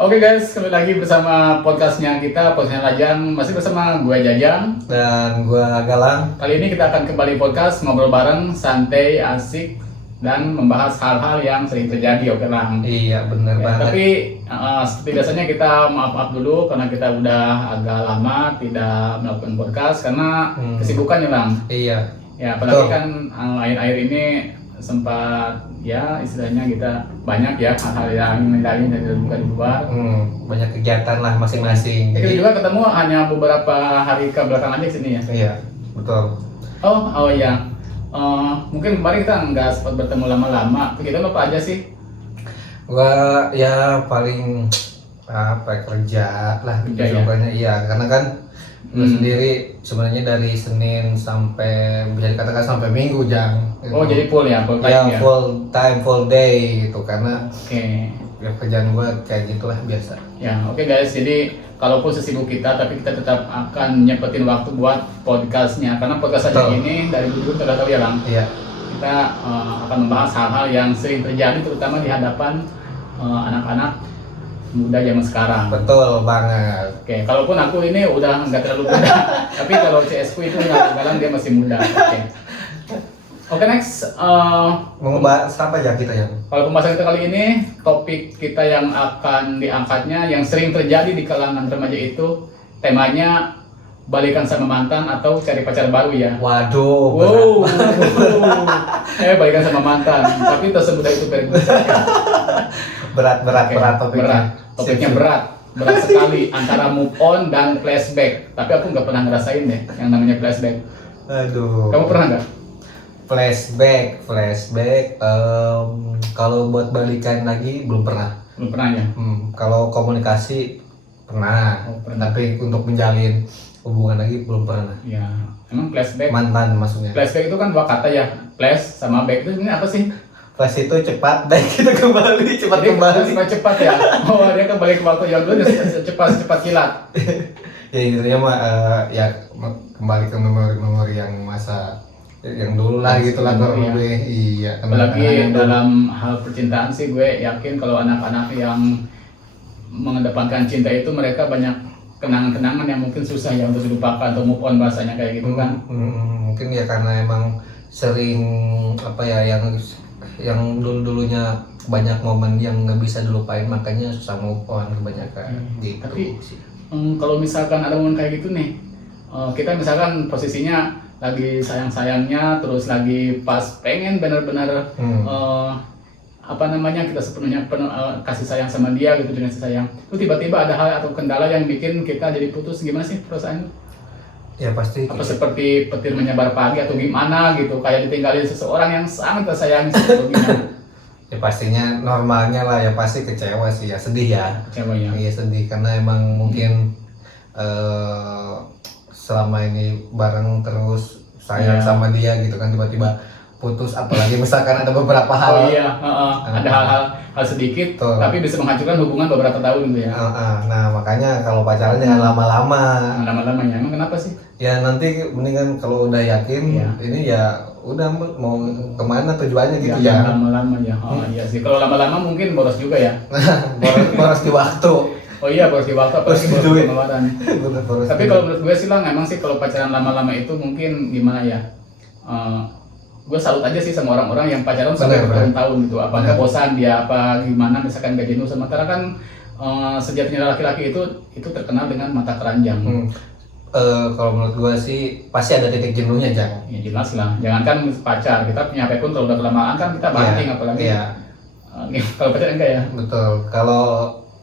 Oke guys, kembali lagi bersama podcastnya Lajang. Masih bersama gue Jajang Dan gua Galang. Kali ini kita akan kembali podcast, ngobrol bareng, santai, asik, dan membahas hal-hal yang sering terjadi. Oke Lang. Iya bener banget. Tapi seperti biasanya kita maaf dulu karena kita udah agak lama tidak melakukan podcast karena kesibukan ya Lang. Iya. Ya apalagi kan akhir-akhir ini sempat ya istilahnya kita banyak ya hal-hal yang lain dari luar. Banyak kegiatan lah masing-masing. Kita juga ketemu hanya beberapa hari ke belakang aja sini ya. Iya betul. Oh ya. Mungkin kemarin kita nggak sempat bertemu lama-lama. Kita apa aja sih? Gua ya paling kerja lah Kerja, ya? pokoknya. Iya karena kan gua sendiri sebenarnya dari Senin sampai bisa dikatakan sampai Minggu Jang. Oh jadi full ya, full time Ya ya. full time full day gitu karena Oke. ya kerjaan gua kayak gitulah biasa. Ya oke guys. Jadi kalaupun sesibuk kita, tapi kita tetap akan nyepetin waktu buat podcastnya karena podcast aja Betul. ini dari dulu kita udah tahu ya Lang. Iya. Kita akan membahas hal-hal yang sering terjadi terutama di hadapan anak-anak muda zaman sekarang. Betul banget. Oke, kalaupun aku ini udah nggak terlalu muda, tapi kalau CS ku itu nggak Galang dia masih muda. Oke, next. Mau ngebahas apa ya kita yang? Kalau pembahasan kita kali ini, topik kita yang akan diangkatnya yang sering terjadi di kalangan remaja itu temanya balikan sama mantan atau cari pacar baru ya. Waduh. Wow. Balikan sama mantan, tapi tak semudah itu berat topiknya. Topiknya berat sekali antara move on dan flashback. Tapi aku nggak pernah ngerasain deh yang namanya flashback. Aduh. Kamu pernah nggak? Flashback. Kalau buat balikan lagi belum pernah. Belum pernah ya. Kalau komunikasi pernah. Oh, pernah. Tapi untuk menjalin hubungan lagi belum pernah. Ya, emang flashback. Mantan maksudnya. Flashback itu kan dua kata ya. Flash sama back itu ini apa sih? Flash itu cepat, dan kita kembali cepat Jadi, kembali. cepat ya. Oh dia kembali ke waktu yang dulu cepat kilat. Ya intinya mah ya kembali ke memori-memori yang masa yang dulu lah gitu lah kalau Memori, gue. Iya. Apalagi kenangan-kenangan dulu. dalam hal percintaan sih gue yakin kalau anak-anak yang mengedepankan cinta itu mereka banyak kenangan-kenangan yang mungkin susah ya untuk dilupakan atau move on bahasanya kayak gitu kan. Mungkin ya karena emang sering yang dulunya banyak momen yang nggak bisa dilupain makanya susah move on kebanyakan gitu. Tapi kalau misalkan ada momen kayak gitu nih, kita misalkan posisinya lagi sayang-sayangnya terus lagi pas pengen benar-benar kita sepenuhnya kasih sayang sama dia gitu dengan sayang. Itu tiba-tiba ada hal atau kendala yang bikin kita jadi putus, gimana sih perasaannya? Ya pasti. Apa seperti petir menyebar pagi atau gimana gitu, kayak ditinggalin seseorang yang sangat tersayangi seperti gimana? Ya pastinya normalnya lah ya pasti kecewa sih ya, sedih ya. Kecewa ya. Iya sedih karena emang mungkin selama ini bareng terus sayang sama dia gitu kan tiba-tiba putus, apalagi misalkan ada beberapa hal. Oh iya, ada hal sedikit, Betul. tapi bisa menghancurkan hubungan beberapa tahun gitu ya. Nah makanya kalau pacaran jangan lama-lama. Lama-lama ya, emang kenapa sih? Ya nanti mendingan kalau udah yakin Iya. ini ya udah mau kemana tujuannya gitu Jangan ya. lama-lama ya. Iya sih, kalau lama-lama mungkin boros juga ya. boros di waktu. Oh iya, boros di waktu, apalagi Boros di boros duit. pengeluaran. Boros Tapi di kalau menurut gue sih Lang, emang sih kalau pacaran lama-lama itu mungkin gimana ya? Gue salut aja sih sama orang-orang yang pacaran sampai Benar. bertahun-tahun gitu. Apakah bosan dia apa gimana, misalkan gak jenuh. Sementara kan sejatinya laki-laki itu terkenal dengan mata keranjang. Kalau menurut gua sih pasti ada titik jenuhnya Jang. Ya jelas lah. Jangankan pacar, kita punya HP pun kalau udah kelamaan kan kita banting apalagi. Iya, Kalau pacaran enggak ya? betul. Kalau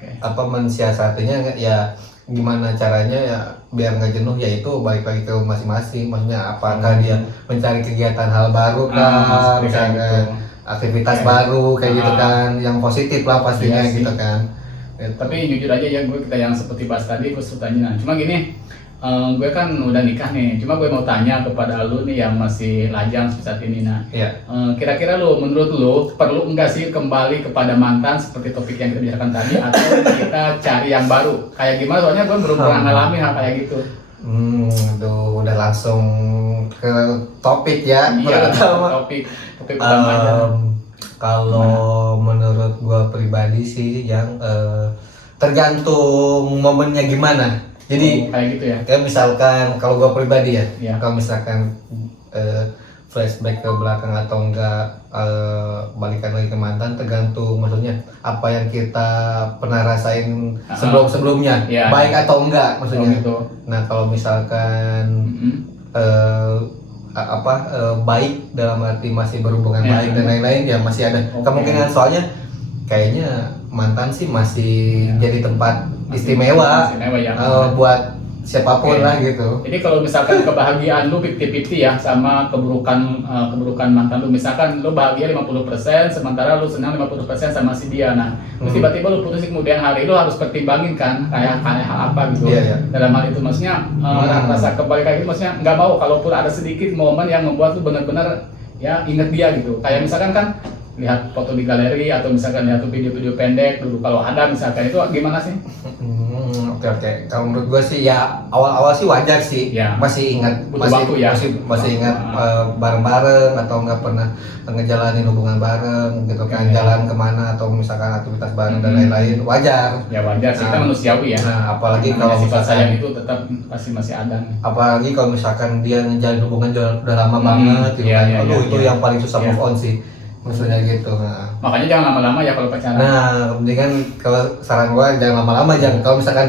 Oke. mensiasatinya ya gimana caranya ya biar nggak jenuh, ya itu balik lagi ke masing-masing. Maksudnya apakah dia mencari kegiatan hal baru kan, seperti kayak gitu. aktivitas Oke. baru kayak gitu kan, yang positif lah pastinya Iya sih. gitu kan. Tapi jujur aja ya, kita yang seperti bahas tadi gue suka tanya. Cuma gini, gue kan udah nikah nih. Cuma gue mau tanya kepada lu nih yang masih lajang saat ini. Nah, Iya. kira-kira menurut lu perlu enggak sih kembali kepada mantan seperti topik yang kita bicarakan tadi, atau kita cari yang baru? Kayak gimana? Soalnya gue belum pernah ngalamin hal kayak gitu. Udah langsung ke topik ya. Iya, Pertama. topik utama aja. Kalau menurut gua pribadi sih yang tergantung momennya gimana. Jadi kayak gitu ya. kayak misalkan kalau gua pribadi ya, Iya. kalau misalkan flashback ke belakang atau enggak balikan lagi ke mantan, tergantung maksudnya apa yang kita pernah rasain sebelum-sebelumnya, Iya. baik atau enggak maksudnya. gitu. Nah kalau misalkan Mm-mm. baik dalam arti masih berhubungan Ya. baik dan lain-lain ya masih ada Oke. kemungkinan, soalnya kayaknya mantan sih masih Ya. jadi tempat Masih istimewa istimewa ya. buat siapapun Oke. lah gitu. Jadi kalau misalkan kebahagiaan lu 50-50 ya sama keburukan mantan lu, misalkan lu bahagia 50% sementara lu senang 50% sama si dia. Nah, terus tiba-tiba lu putus kemudian hari, lu harus pertimbangin kan kayak hal apa gitu. Iya, iya. Dalam hal itu maksudnya rasa kebalikan itu maksudnya nggak mau kalaupun ada sedikit momen yang membuat lu benar-benar ya inget dia gitu. Kayak misalkan kan lihat foto di galeri atau misalkan lihat video-video pendek dulu kalau ada misalkan, itu gimana sih? Oke. Kalau menurut gue sih ya awal-awal sih wajar sih. Ya. Masih ingat, Butuh waktu ya. masih ingat bareng-bareng atau nggak pernah ngejalanin hubungan bareng gitu kan, Oke. jalan kemana atau misalkan aktivitas bareng dan Hmm. lain-lain, wajar. Ya wajar sih, kita Nah, manusiawi ya. Nah, apalagi Namanya kalau sifat sayang misalkan itu tetap pasti masih ada. apalagi kalau misalkan dia ngejalin hubungan udah lama Hmm, banget gitu iya, kan. iya, Aduh, iya, itu iya. yang paling susah Iya. move on sih. Maksudnya gitu. Nah. Makanya jangan lama-lama ya kalau pacaran. Nah, mendingan kalau saran gua jangan lama-lama, jangan. Kalau misalkan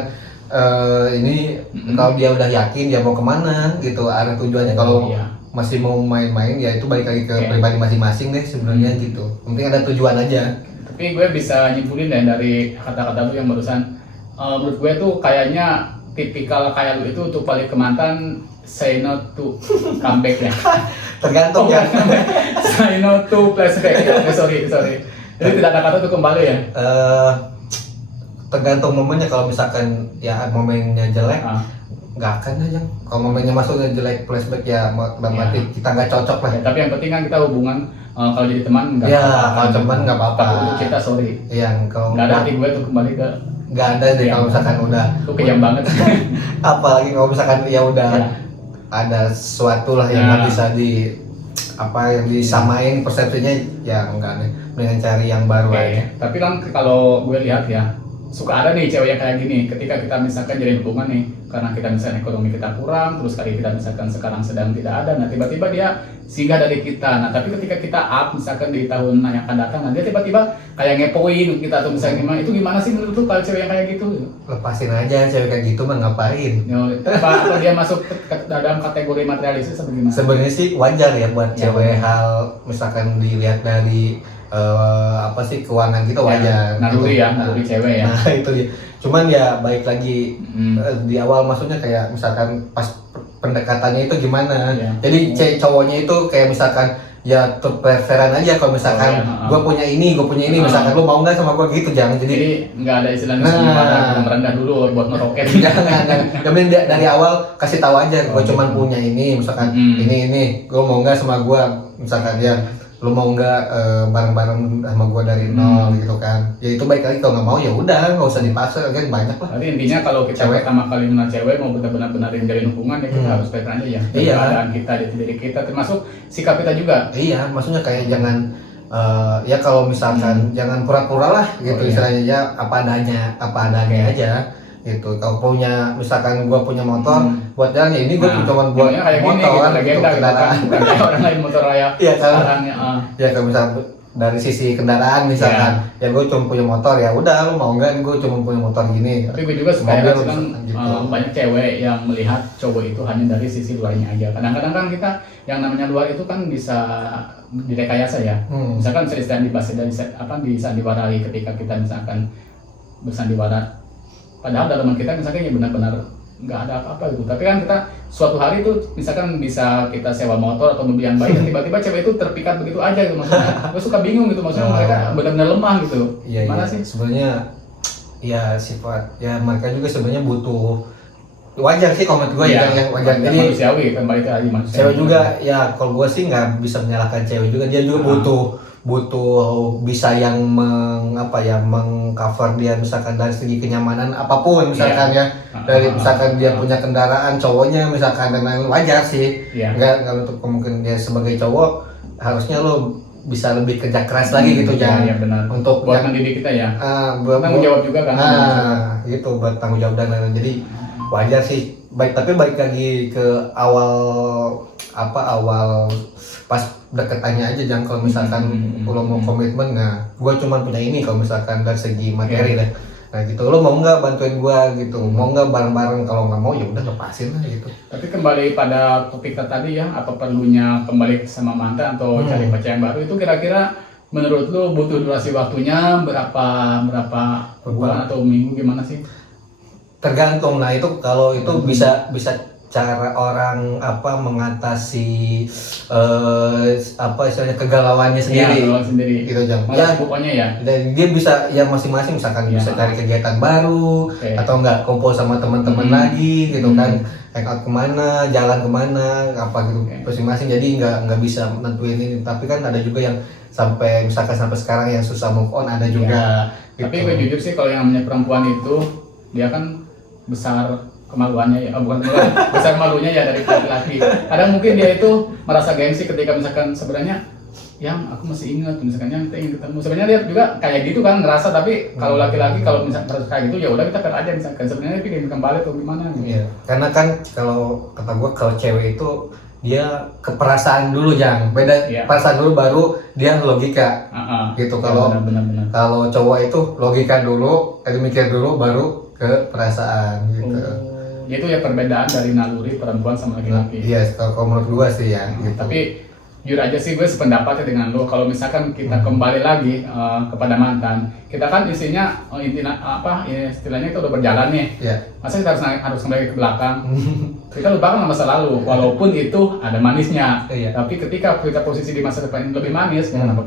ini kalau dia udah yakin dia mau kemana gitu, arah tujuannya. Kalau Iya. masih mau main-main ya itu balik lagi ke Oke. pribadi masing-masing deh sebenarnya gitu. Penting ada tujuan aja. Tapi gue bisa nyimpulin deh dari kata-kata lu yang barusan. Menurut gue tuh kayaknya tipikal kayak lu itu untuk balik ke mantan, say no to comeback ya. Tergantung ya. Say no to flashback ya. Sorry. Jadi tidak ada kata untuk kembali ya. Tergantung momennya. Kalau misalkan ya momennya jelek, Ah. nggak akan aja. Kalau momennya masuknya jelek, flashback ya berarti kita nggak cocok lah. Ya, tapi yang penting kan kita hubungan kalau jadi teman nggak Ya, apa-apa. kalau teman nggak apa-apa. Tapi untuk kita sorry. Yang kalau Nggak ada hati gue untuk kembali ke nggak ada deh Iya. kalau misalkan udah itu kejam banget. apalagi kalau misalkan ya udah Ya. ada sesuatu lah yang Ya. nggak bisa yang disamain persepsinya, ya enggak deh, mendingan cari yang baru aja. Tapi kan kalau gue lihat ya, suka ada nih cewek yang kayak gini, ketika kita misalkan jalin hubungan nih, karena kita misalkan ekonomi kita kurang, terus kali kita misalkan sekarang sedang tidak ada, nah tiba-tiba dia singgah dari kita. Nah tapi ketika kita up misalkan di tahun yang akan datang, nah dia tiba-tiba kayak ngepoin kita atau misalnya gimana, itu gimana sih menurut lu kalau cewek yang kayak gitu? Lepasin aja cewek kayak gitu mah, ngapain. Apa dia masuk ke dalam kategori materialistis atau gimana? Sebenarnya sih wajar ya buat Ya. cewek, hal misalkan dilihat dari keuangan kita wajar. Naluri gitu. ya, naluri cewek ya. Nah itu dia. Cuman ya baik lagi di awal, maksudnya kayak misalkan pas pendekatannya itu gimana. Iya. Jadi cowoknya itu kayak misalkan ya preferan aja. Kalau misalkan gue punya ini, misalkan lu mau nggak sama gue gitu, jangan. Jadi nggak ada istilahnya Nah. merendah dulu buat meroket. jangan. Yang penting dari awal kasih tahu aja, gue cuman punya ini, misalkan ini, gue mau nggak sama gue, misalkan ya lu mau nggak bareng-bareng sama gue dari nol gitu kan. Ya itu baik lagi, kalau nggak mau ya udah nggak usah dipaksa kan, banyak lah. Tapi intinya kalau kita Cewek. pertama kali mengenal cewek mau benar-benar benarin jalin hubungan ya kita harus baik aja ya. Iya. Keadaan kita, jati diri kita, termasuk sikap kita juga. Iya, maksudnya kayak jangan ya kalau misalkan jangan pura-pura lah gitu, Oh, iya. istilahnya ya apa adanya Oke. aja gitu. Kalau punya, misalkan gua punya motor buat jalan, ya ini gua cuma buat pokoknya kayak gini motor gitu, untuk legenda gitu kan. kendaraan. Bukan kayak orang lain motor raya. Iya kan? Sekarang ya. Ya kalau misal dari sisi kendaraan misalkan, ya gue cuma punya motor, ya udah lu mau nggak, gue cuma punya motor gini. Tapi gue juga suka Mobil ya kan gitu. banyak cewek yang melihat cowok itu hanya dari sisi luarnya aja. Kadang-kadang kan kita yang namanya luar itu kan bisa direkayasa ya. Misalkan bisa disandiwarai ketika kita misalkan bersandiwara. Padahal dalam kita misalkan ya benar-benar nggak ada apa-apa gitu. Tapi kan kita suatu hari tuh misalkan bisa kita sewa motor atau mobil yang baik, dan tiba-tiba cewek itu terpikat begitu aja gitu maksudnya. Gue suka bingung gitu maksudnya, mereka benar-benar lemah gitu. Iya, Mana iya. sih? Sebenarnya ya sifat ya mereka juga sebenarnya butuh, wajar sih kalau menurut gue Iya, yang wajar. Jadi manusiawi, kembali ke manusia. cewek juga ya, kalau gue sih nggak bisa menyalahkan cewek juga, dia juga butuh bisa yang mengcover dia, misalkan dari segi kenyamanan apapun, misalkan ya dari misalkan dia punya kendaraan, cowoknya misalkan, dan lain, wajar sih. Iya. Nggak untuk kemungkinan dia sebagai cowok harusnya lo bisa lebih kerja keras lagi gitu Jang. Iya benar. Untuk buat mendidik kita ya. Tanggung buat jawab juga kan. gitu buat tanggung jawab dan lain-lain. Jadi wajar sih. Tapi balik lagi ke awal pas deketannya aja Jang, kalau misalkan lo mau komitmen, nah gue cuma punya ini kalau misalkan dari segi materi dah. Nah gitu, lo mau nggak bantuin gue gitu, mau nggak bareng-bareng, kalau nggak mau ya udah lepasin lah gitu. Tapi kembali pada topik kita tadi ya, apa perlunya kembali sama mantan atau cari pacar yang baru, itu kira-kira menurut lo butuh durasi waktunya berapa bulan atau minggu, gimana sih? Tergantung. Nah itu kalau itu bisa cara orang mengatasi istilahnya kegalauannya sendiri. Ya, sendiri. Gitu Jang. Ya, pokoknya ya. Dan dia bisa yang masing-masing, misalkan bisa cari kegiatan baru atau enggak kumpul sama teman-teman lagi gitu kan. Hangout kemana, jalan kemana, apa gitu masing-masing. Jadi nggak bisa nentuin ini. Tapi kan ada juga yang sampai sekarang yang susah move on, ada juga. Gitu. Tapi gue jujur sih, kalau yang namanya perempuan itu dia kan besar kemaluannya ya, bukan kemaluan, besar malunya ya dari laki-laki. Kadang mungkin dia itu merasa gengsi ketika misalkan sebenarnya yang aku masih ingat misalkan yang kita ingin ketemu. Sebenarnya dia juga kayak gitu kan ngerasa, tapi kalau laki-laki kalau misalkan merasa kayak gitu ya udah kita ker aja misalkan, sebenarnya dia pengen kembali atau gimana gitu. Iya. Karena kan kalau kata gua, kalau cewek itu dia keperasaan dulu Jang, beda perasaan dulu baru dia logika. Gitu. Kalau kalau cowok itu logika dulu, mikir dulu baru ke perasaan gitu. Itu ya perbedaan dari naluri perempuan sama laki-laki. Iya, kalau menurut gua sih ya gitu. Tapi jujur aja sih gue sependapat dengan lo, kalau misalkan kita kembali lagi kepada mantan, kita kan isinya istilahnya itu udah berjalan nih. Masa kita harus kembali ke belakang? Kita lupakan masa lalu, walaupun itu ada manisnya. Tapi ketika kita posisi di masa depan ini lebih manis, kenapa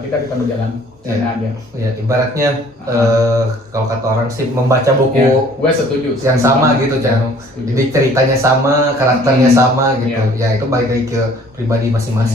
kita berjalan aja? Ya, ibaratnya kalau kata orang sih membaca buku gue setuju yang sama gitu Cang. Jadi ceritanya sama, karakternya sama gitu. Ya itu balik lagi ke pribadi masing-masing.